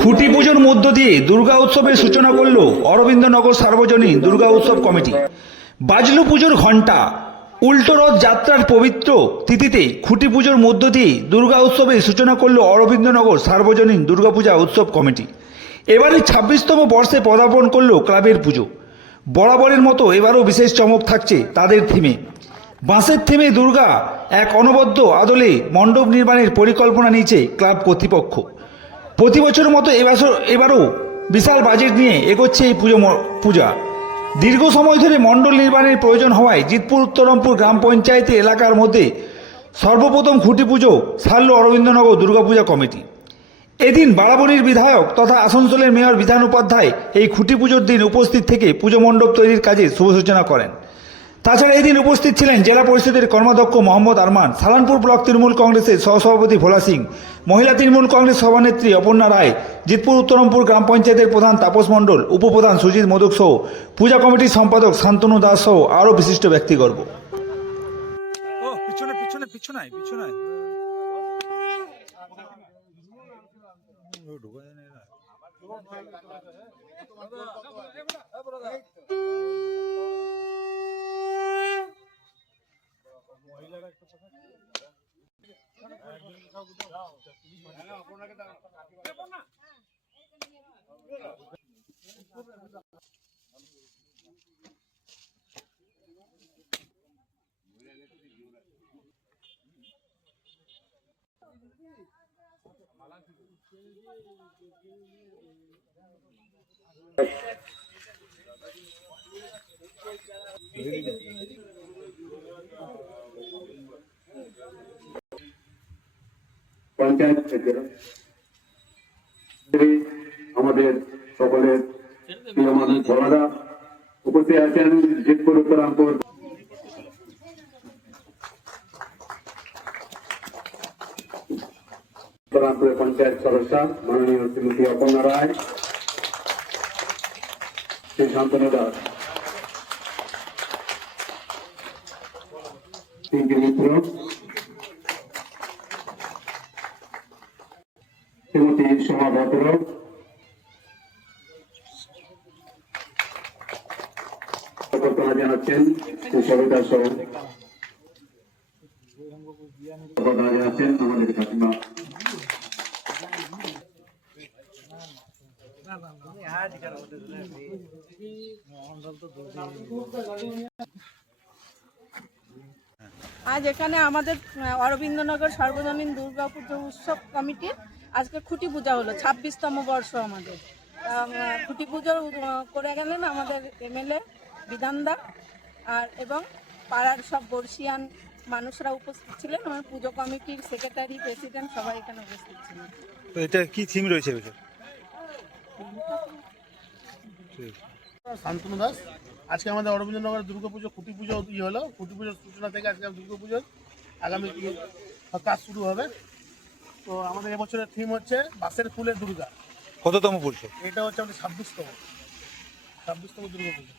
খুঁটি পুজোর মধ্য দিয়ে দুর্গা উৎসবের সূচনা করল অরবিন্দনগর সার্বজনীন দুর্গা উৎসব কমিটি। বাজলো পুজোর ঘণ্টা। উল্টো রথ যাত্রার পবিত্র তিথিতে খুঁটি পুজোর মধ্য দিয়ে দুর্গা উৎসবের সূচনা করল অরবিন্দনগর সার্বজনীন দুর্গাপূজা উৎসব কমিটি। এবারে ২৬তম বর্ষে পদার্পণ করল ক্লাবের পুজো। বরাবরের মতো এবারও বিশেষ চমক থাকছে তাদের থিমে। বাঁশের থিমে দুর্গা এক অনবদ্য আদলে মণ্ডপ নির্মাণের পরিকল্পনা নিয়েছে ক্লাব কর্তৃপক্ষ। প্রতি বছরের মতো এবারও বিশাল বাজেট নিয়ে এগোচ্ছে এই পূজা। দীর্ঘ সময় ধরে মণ্ডল নির্মাণের প্রয়োজন হওয়ায় জিতপুর উত্তরমপুর গ্রাম পঞ্চায়েতে এলাকার মধ্যে সর্বপ্রথম খুঁটি পুজো সারল অরবিন্দনগর দুর্গাপূজা কমিটি। এদিন বারাবণীর বিধায়ক তথা আসানসোলের মেয়র বিধান উপাধ্যায় এই খুঁটি পুজোর দিন উপস্থিত থেকে পুজো মণ্ডপ তৈরির কাজে শুভ সূচনা করেন। তাছাড়া এই দিন উপস্থিত ছিলেন জেলা পরিষদের কর্মাধ্যক্ষ মোহাম্মদ আরমান, সালানপুর ব্লক তৃণমূল কংগ্রেসের সহসভাপতি ভোলা সিং, মহিলা তৃণমূল কংগ্রেস সভানেত্রী অপর্ণা রায়, জিতপুর উত্তরমপুর গ্রাম পঞ্চায়েতের প্রধান তাপস মণ্ডল, উপপ্রধান সুজিত মোদক সহ পূজা কমিটির সম্পাদক শান্তনু দাস সহ আরও বিশিষ্ট ব্যক্তিবর্গ। পঞ্চায়েত থেকে আমাদের সকলের প্রিয় মানুষ বড়রা উপস্থিত আছেন। জিতপুর উত্তরমপুর উত্তরমপুরের পঞ্চায়েত সদস্য মাননীয় শ্রীমতী অপর্ণা রায়, শ্রী শান্তনু দাস, পিঙ্কি মিত্র, শ্রীমতী সোমা ভদ্র, জানাচ্ছেন শ্রী সবিতা সহ জানাচ্ছেন আমাদের কাকিমা। আজ এখানে আমাদের অরবিন্দনগর সার্বজনীন দুর্গাপুজো উৎসব কমিটির আজকে খুঁটি পূজা হলো, ২৬তম বর্ষ আমাদের। খুঁটি পুজো করে গেলেন আমাদের এমএলএ বিধানদা আর এবং পাড়ার সব বর্ষিয়ান মানুষরা উপস্থিত ছিলেন। আমার পুজো কমিটির সেক্রেটারি, প্রেসিডেন্ট সবাই এখানে উপস্থিত ছিলেন। তো এটা কি থিম রয়েছে? শান্তনু দাস। আজকে আমাদের অরবিন্দনগর দুর্গাপুজো খুঁটি পুজো হলো। খুঁটি পুজোর সূচনা থেকে আজকে দুর্গাপুজোর আগামী কাজ শুরু হবে। তো আমাদের এবছরের থিম হচ্ছে বাঁশের ফুলের দুর্গা। কততম পুজো? এটা হচ্ছে আমাদের ২৬তম দুর্গাপুজো।